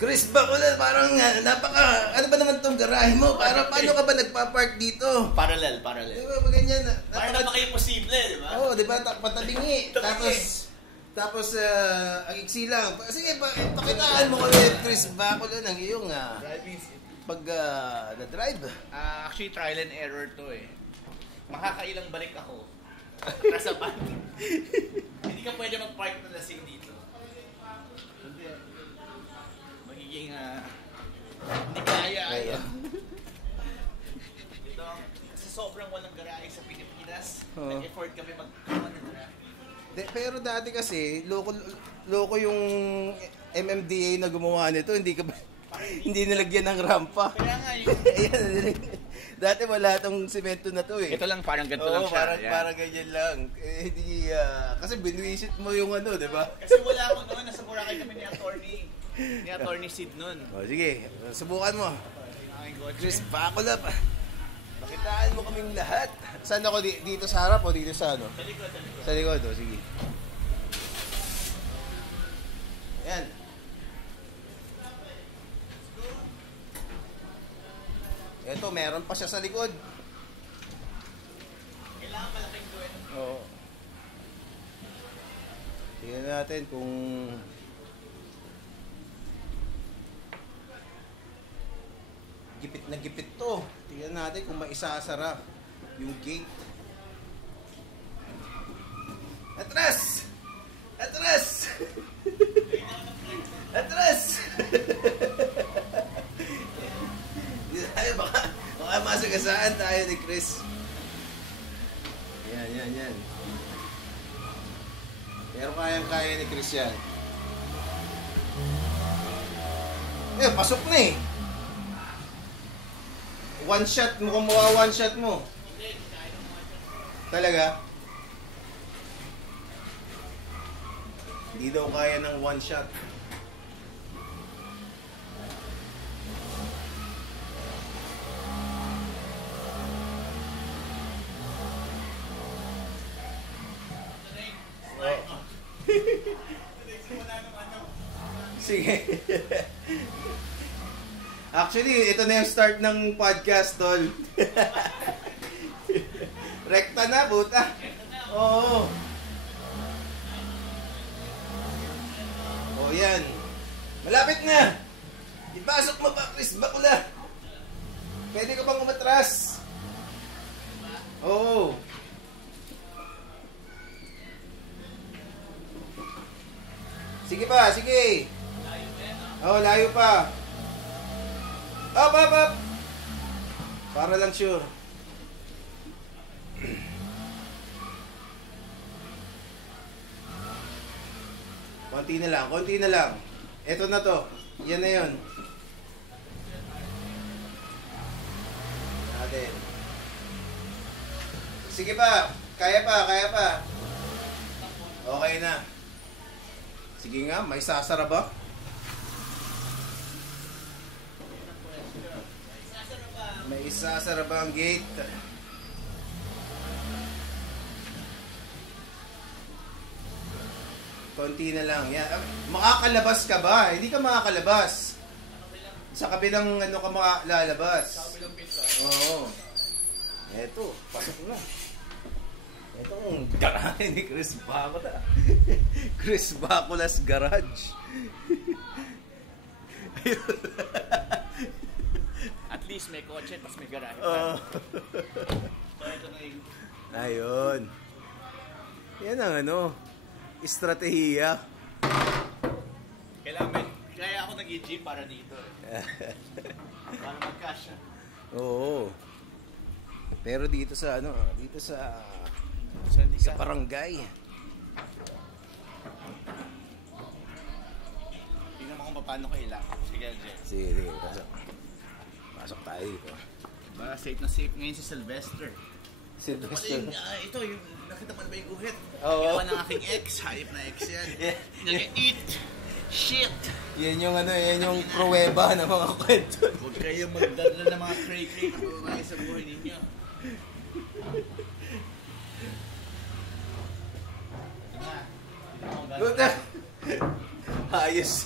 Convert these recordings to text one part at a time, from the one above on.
Chris, bakulan, parang ano ba naman tong garahe mo? Paano ka ba nagpa-park dito? Parallel. Di ba, ganyan? Parang napaka-imposible, di ba? Oo, di ba? Patabingi. Tapos, ang iksi lang. Sige, pakitaan mo kami, Chris, bakulan ang iyong na-drive. Actually, trial and error to eh. Makakailang balik ako. Nasa van. Hindi ka pwede mag-park na lasing dito. Magiging hindi kaya. Ito, kasi sobrang walang garahe sa Pilipinas. Nag-effort kami magkawan ng garahe. Pero dati kasi, loko yung MMDA na gumawa nito, hindi nilagyan ng rampa. Kaya nga yun. Ayan, dati wala tong semento na to eh. Ito lang parang ganito lang siya. Parang ganyan lang. Kasi binwisit mo yung di ba? Kasi wala ako noon, nasa Boracay kami ni Attorney Sid noon. Sige, subukan mo. Chris, bakulan pa. Pakitaan mo kaming lahat. Saan ako? Dito sa harap o dito sa ano? Sa likod. Sa likod, sige. Ayan. Ito, meron pa siya sa likod. Kailangan malaking gawin. Oo. Tingnan natin kung gipit na gipit to. Tingnan natin kung maisasara yung gate. Atras! Atras! Atras! Baka masagasaan tayo ni Chris. Yan. Pero kayang-kaya ni Chris yan. Pasok na eh. One shot mo, kumuha one shot mo. Talaga? Hindi daw kaya ng one shot. Sige. Actually, ito na yung start ng podcast, tol. Rekta na, buta. Oo. Oh, yan. Malapit na. Ipasok mo pa, Chris, bakula. Pwede ka bang umatras? Oo. Sige pa, sige. Oh, layo pa. Up. Para lang sure. Konti na lang. Ito na to. Yan na yun. Natin. Sige pa. Kaya pa. Okay na. Sige nga, may sasara ba? May isasara ba ang gate? Konti na lang. Yan. Makakalabas ka ba? Hindi ka makakalabas. Sa kabilang ka lalabas. Sa kabilang pinto. Oo. Eto, pasok na. Ito ang garahe ni Chris Bacula. Chris Bacula's Garage. At least may kotse, tapos may garahe. So, ito na yung... Ayun. Yan ang estratehiya. Kaya ako nag-gym para dito. Para mag-cash. Oo. Pero dito sa sa barangay. Tingnan mo kung paano kaila. Sige, Jen. Sige. Pasok tayo dito. Para safe na safe ngayon si Sylvester. Sylvester. Ito, yung nakita mo na ba yung guhit? Oo. Ginawa ng aking ex. Hayop na ex yan. Nag-eat. Shit. Yan yung pruweba ng mga kwento. Huwag kayong magdadala ng mga cray-cray na babae sa buhay ninyo. Ayos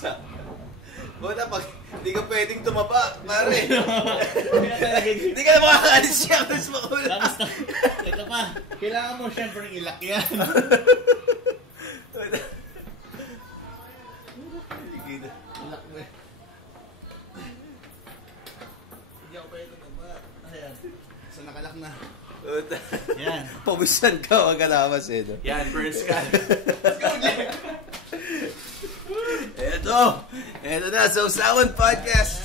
Buta pag hindi ka pwedeng tumaba, pare. Hindi Hindi ka na makakaalis siya. Tapos makulang. Tapos na, ito pa, kailangan mo syempre ilak yan. Ilak mo eh. Hindi ako pwede tumaba. Ayan. So nakalak na. Yan. Pawisan ka, wag ka namas eh. No? Yan, first scan. Let's go, Jay! Eto na, so Sawan Podcast.